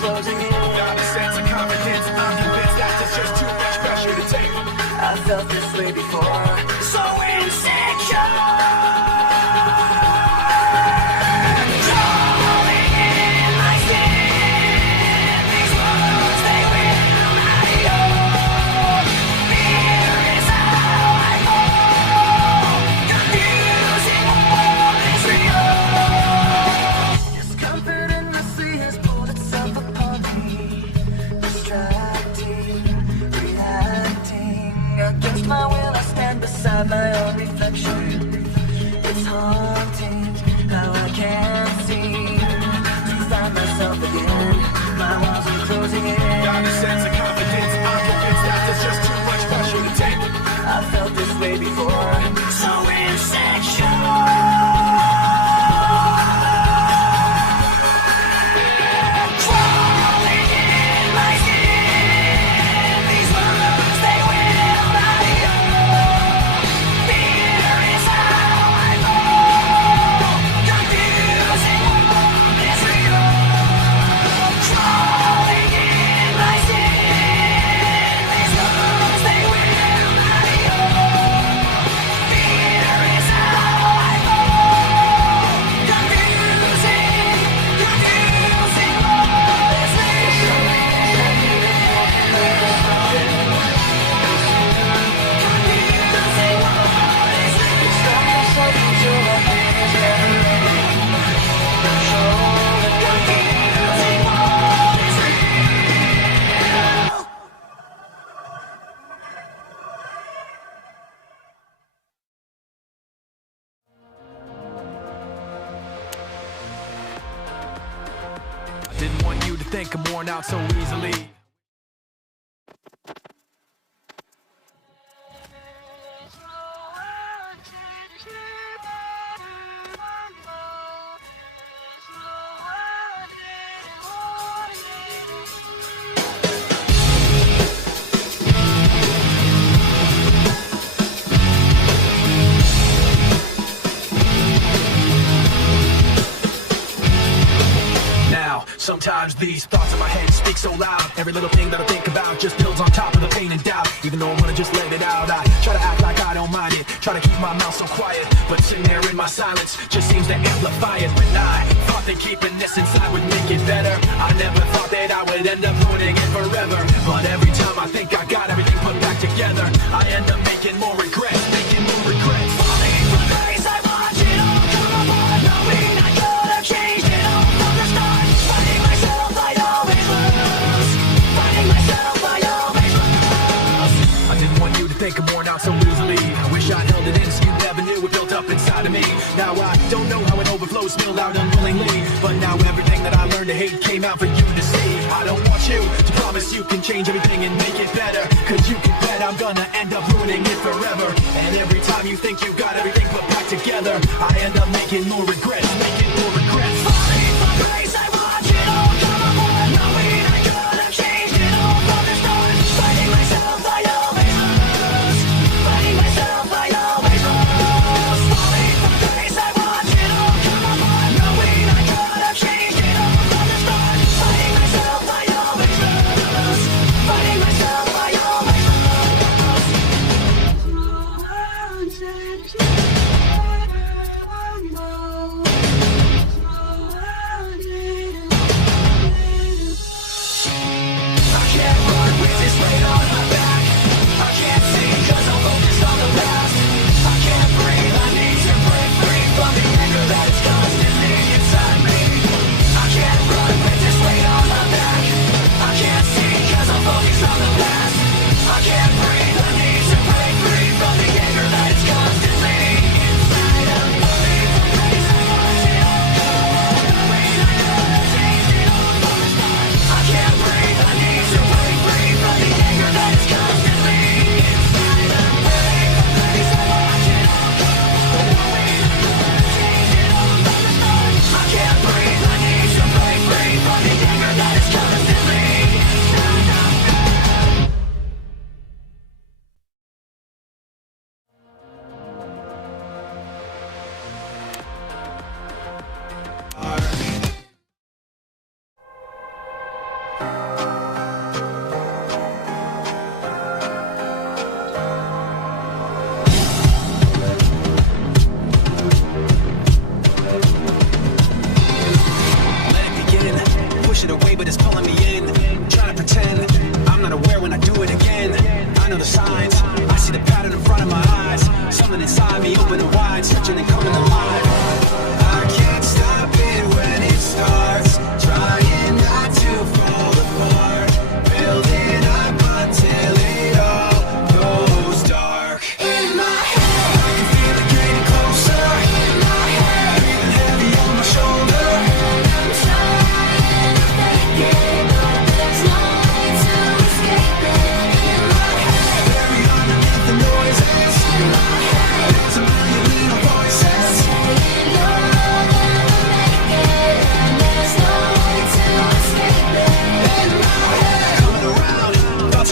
closing in. Got a sense of confidence, I'm convinced that there's just too much pressure to take. I felt this way before, so insecure. My will, I stand beside my own reflection. It's haunting how I can't seem to find myself again. My walls are closing in. Got a sense of confidence, I'm convinced that there's just too much pressure to take. I felt this way before, so insecure. Didn't want you to think I'm worn out so easily. Sometimes these thoughts in my head speak so loud. Every little thing that I think about just builds on top of the pain and doubt. Even though I wanna just let it out, I try to act like I don't mind it. Try to keep my mouth so quiet, but sitting there in my silence just seems to amplify it. When I thought that keeping this inside would make it better, I never thought that I would end up ruining it forever. But every time I think I got everything put back together, I end up making more regrets, making more regrets. Falling from grace, I watch it all come apart, knowing I could have changed it all from the start. Fighting myself, I always lose. Fighting myself, I always lose. I didn't want you to think I'm worn out so easily. I wish I'd held it in so you never knew it built up inside of me. Now I don't know how it overflows, spilled out unwillingly. But now everything that I learned to hate came out for you to see. I don't want you to promise you can change everything and make it better, cause you can bet I'm gonna end up ruining it forever. And every time you think you got everything put back together, I end up making more regrets, making more regrets. Falling from grace, I watch it all come apart, knowing I could have changed it all from the start. Fighting myself, I always lose. Fighting myself, I always lose. Falling from grace, I watch it all come apart, knowing I could have changed it all from the start. Fighting myself, I always lose. Fighting myself, I always lose.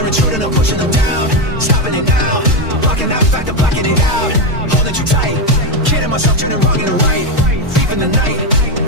intruding, I'm pushing them down. Stopping it now, blocking out, fact I'm blocking it out. Holding too tight, kidding myself, turning wrong into right. Thief in the night,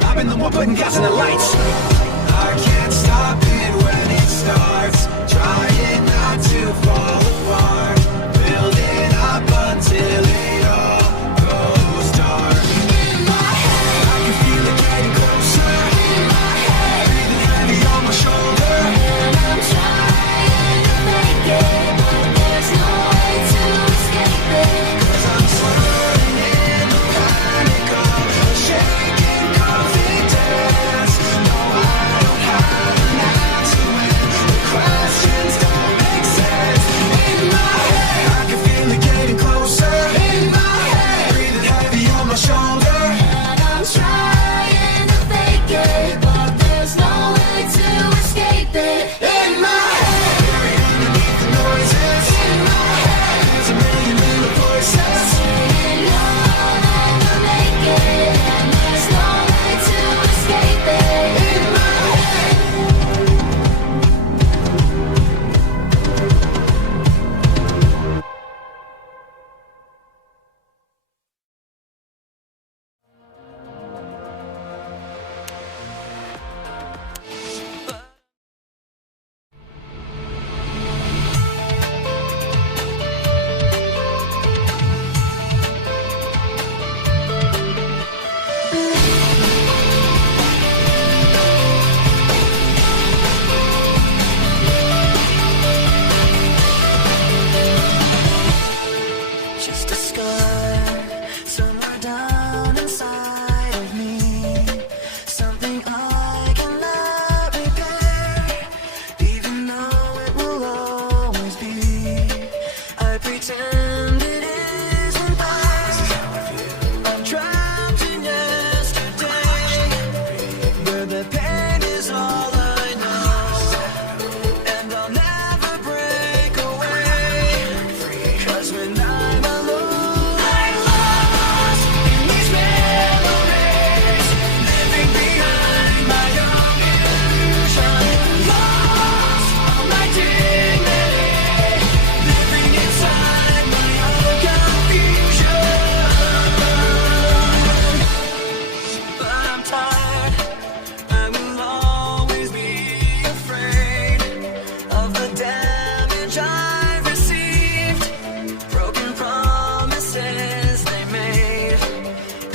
I've been the one putting gas in the lights. I can't stop it when it starts. Trying not to fall apart. Building up until it all goes dark. In my head, I can feel it getting closer. in my head, Breathing heavy on my shoulder. and I'm trying to make it, but there's no way to escape it. 'Cause I'm swirling in the panic of a shaking confidence. No, I don't have an answer when the questions don't make sense. In my head, I can feel it getting closer. In my head, Breathing heavy on my shoulder. and I'm trying to fake it, but there's no way to escape it. In my head, Buried underneath the noises. in my head, There's a million little voices. saying you'll never make it, and there's no way to escape it. In my head. Just a scar somewhere down inside of me, something I cannot repair, even though it will always be. I pretend it isn't past. I'm trapped in yesterday, where the pain is all I know, and I'll never break away. 'Cause when I'm alone, I'm lost in these memories, living behind my own illusion. Lost all my dignity, living inside my own confusion. But I'm tired, I will always be afraid of the damage I've received, broken promises they made,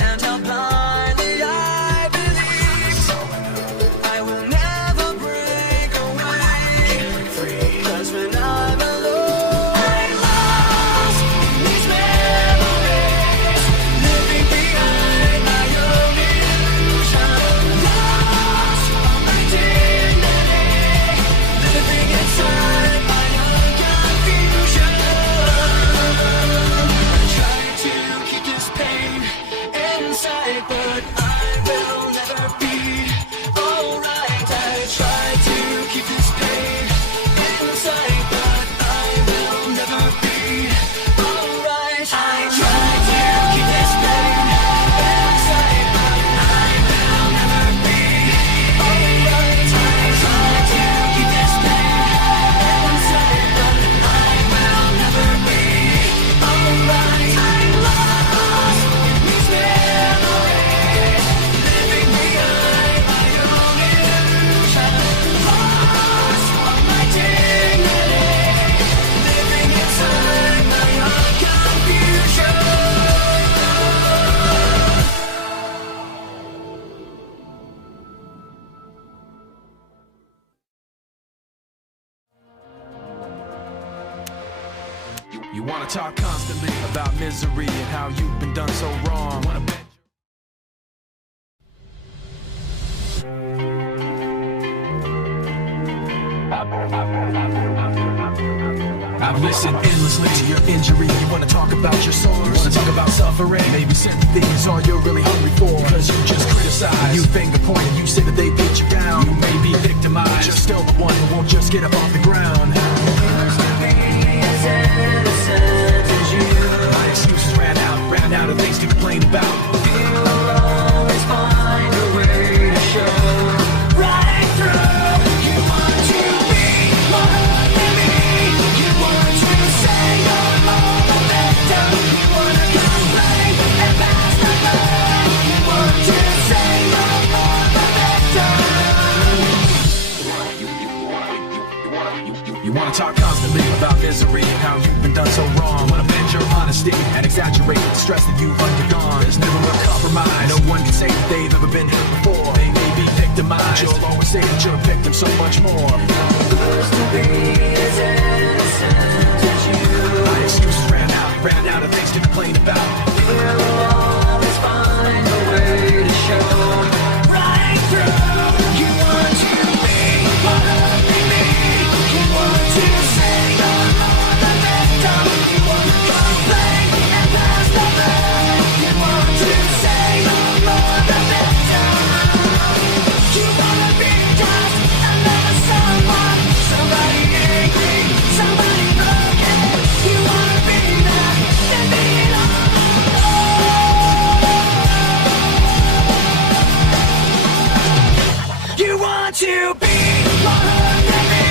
and how blindly I believed. I will never break away, 'cause when I'm alone, I'm lost in these memories, living behind my own illusion. Lost all my dignity, living inside my own confusion. Trying to keep this pain inside, but I will never be alright. I try to keep this pain inside, but I will never be alright. I try to keep this pain inside, but I will never be alright. I try to keep this pain inside, but I will never be alright. I'm lost in these memories, living behind my own illusion. Lost all my dignity, living inside my own confusion. You wanna talk constantly about misery and how you've been done so wrong. Wanna bet I've listened endlessly to your injury. You wanna talk about your sores, you wanna talk about suffering. Maybe sympathy is all you're really hungry for. Cause you just criticize, you finger point, and you say that they beat you down. You may be victimized, you're still the one who won't just get up off the ground. My excuses ran out of things to complain about. You'll always find a way to show right through. You want to be more than me. misery and how you've been done so wrong. Wanna bend your honesty and exaggerate the stress that you've undergone. There's never a compromise. No one can say that they've ever been hit before. They may be victimized, you'll always say that you're a victim so much more. Used to be as innocent as you. My excuses ran out of things to complain about. We'll always find a way to show right through. You want to be part of me. You want to say you're more the victim. You want to complain and pass the blame. You want to say you're more the victim. You wanna be just another someone, somebody angry, somebody broken. You wanna be that, then be it all. You want to be more than me.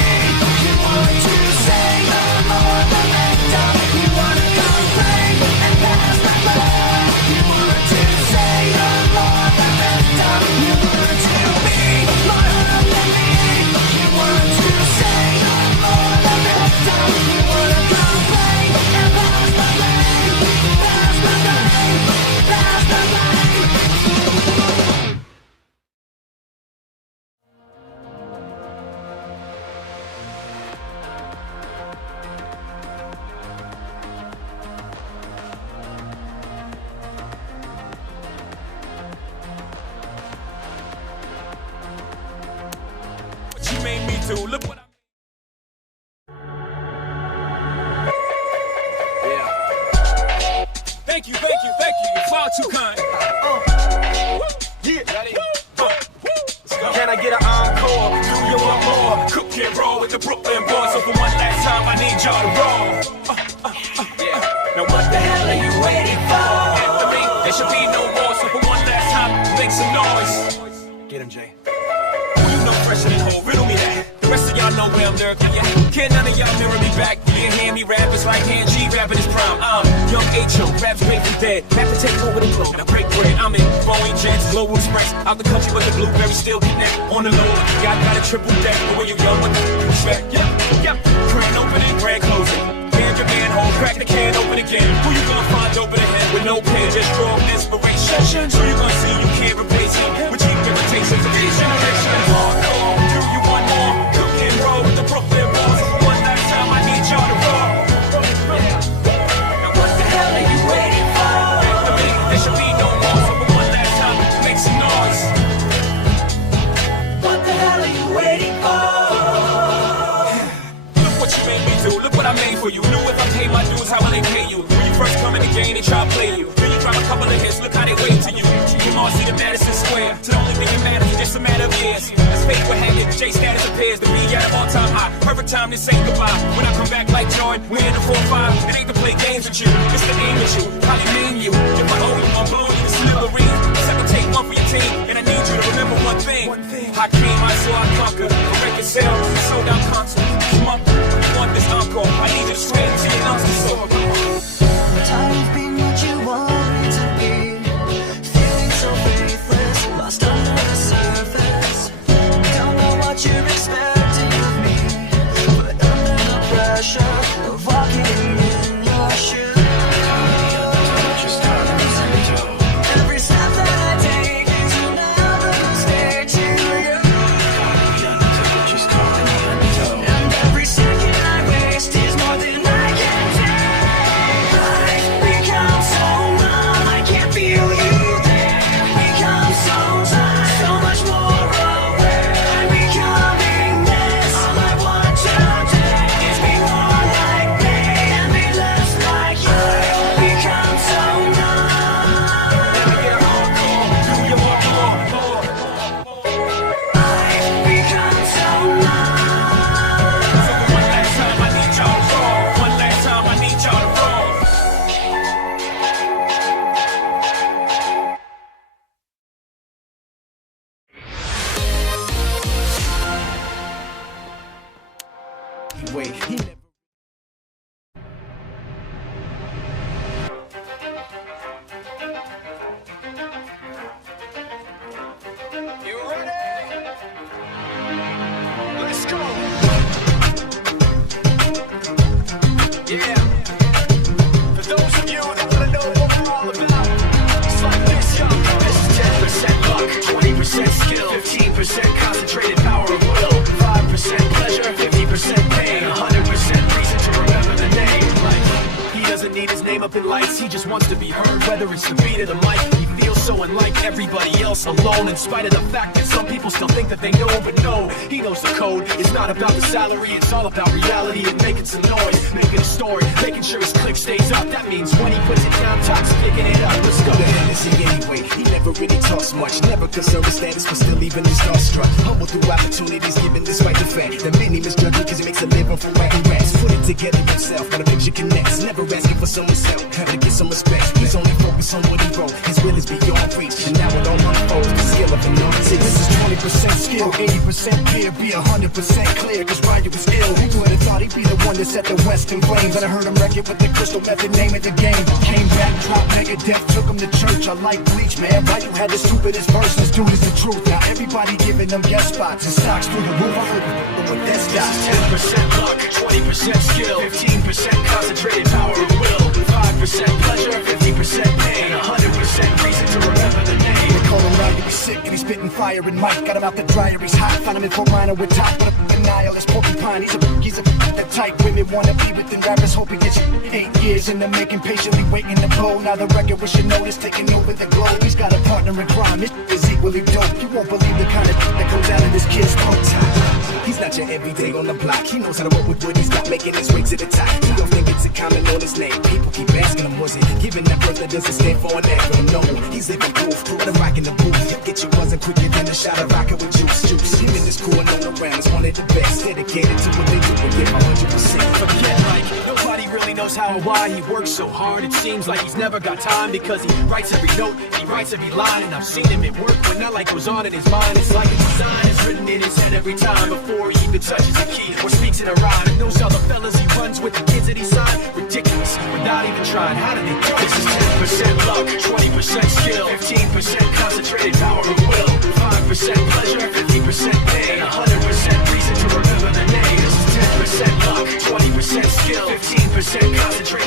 You want to say you're more the victim. You wanna complain and pass the blame. You want to say you're more the victim. You want to be more than me. You want to say you're more the victim. You wanna complain and pass the blame. Pass the blame. Pass the blame. What you made me do, look what I Yeah. Thank you, you're far too kind. Yeah, ready? Can I get an encore? Do you want more? Cook and roll with the Brooklyn boys. So for one last time, I need y'all to roll. Yeah. Now what the hell are you waiting for? After me, there should be no more. So for one last time, make some noise. Get him, Jay. Who you know fresher than whole? Riddle me that. The rest of y'all know where I'm lurking. Yeah. Can't none of y'all mirror me back. You didn't hear me rap. It's right hand G rapping his prime. I'm young H.O. Raps paid from dead. Have to take over the globe. And I break bread. I'm in Boeing Jets, Global Express. Out the country with the blueberry still connect. On the low, got a triple deck. But when you're young with the respect. Yep. Grand opening, grand closing. Band your manhole, crack the can open again. Who you gonna find over the head with no pen? Just draw inspiration. So you gonna see you can't replace it. With cheap imitations of these generations. Hardcore, do you want more? Cook and roll with the Brooklyn boys. One last time, I need y'all to roll. Now what the hell are you waiting for? After me, there should be no more. So for one last time, make some noise. What the hell are you waiting for? Look what you made me do. Look what I made for you. Knew if I pay my dues, how will they pay you? When you first come in the game, they try to play you. Then you drop a couple of hits, look how they wait to you. From Marcy to Madison Square, to the only thing that matters is just a matter of years. As fate will have it, J status appears to be at an all-time high. Perfect time to say goodbye. When I come back like Jordan, we're in the 4-5. It ain't to play games with you, it's to aim at you. Probably mean you. If I owe you, I'm blowing you to smithereens. Second take one for your team, and I need you to remember one thing. I came, I saw, I conquered. The record sales, we sold out concerts. Come on, you want this encore? I need you to scream till your lungs are sore. Tired of being what you wanted to be. Feeling so faithless, lost under the surface. Don't know what you're expecting of me, but under the pressure of walking in your shoes. Every step that I take is another mistake to you. name up in lights, he just wants to be heard, whether it's the beat or the mic. He feels so unlike everybody else, alone, in spite of the fact that some people still think that they know. But no, he knows the code. It's not about the salary, it's all about reality and making some noise, making a story, making sure his click stays up. That means when he puts it down, talks picking it up. Let's go. The hell is he anyway? He never really talks much, never concerned with status, but still even his starstruck. Humble through opportunities given despite the fact that many misjudge him because he makes a living from writing raps. Put it together himself, got a picture connects, never asking for someone's help, having to get some respect. He's only focused on what he wrote, his will is beyond reach, and now it all unfolds, the skill of an artist. This is 20% skill, 80% gear, be 100% clear, cause Ryu was ill. Who would've thought he'd be the one that set the West in flames? And I heard him wreck it with the crystal method, name of the game. Came back, dropped Megadeth, took him to church. I like Bleach, man. Ryu had the stupidest verses, dude is the truth. Now everybody giving them guest spots and stocks through the roof. I heard him with that stock. 10% luck, 20% skill, 15% concentrated power of will, 5% pleasure, 50% pain, 100% reason to remember the name. They call him Ryu, he's sick and he's spitting fire and Mike. Got him out the dryer, he's hot. Find him in Fort Minor with top, but a nihilist porcupine. He's a the type women wanna be with them rappers. Hope he gets 8 years in the making, patiently waiting to blow. Now the record with Shinoda's taking over the globe. He's got a partner in crime, his is equally dope. You won't believe the kind of that comes out of this kid's throat. He's not your everyday on the block. He knows how to work with what he's got, making his way to the top. He don't think it's a comment on his name. People keep asking him, was it giving that birth that doesn't stand for an acronym? No, he's living proof. Let him rock in the booth. He'll get you buzzing quicker than a shot of vodka with juice. Him and his crew and all around is one of the best. Dedicated to what they do and give 100%. Forget Mike, nobody really knows how or why he works so hard. It seems like he's never got time because he writes every note, he writes every line. And I've seen him at work when that light goes on in his mind. It's like a design is written in his head every time before he even touches a key or speaks in a rhyme. And those other fellas he runs with, the kids that he signed, ridiculous, without even trying. How did they do this? Is 10% luck, 20% skill, 15% concentrated power of will, 5% pleasure, 50% pain, 100% reason to remember the name. This is 10% luck, 20% skill, 15% concentrated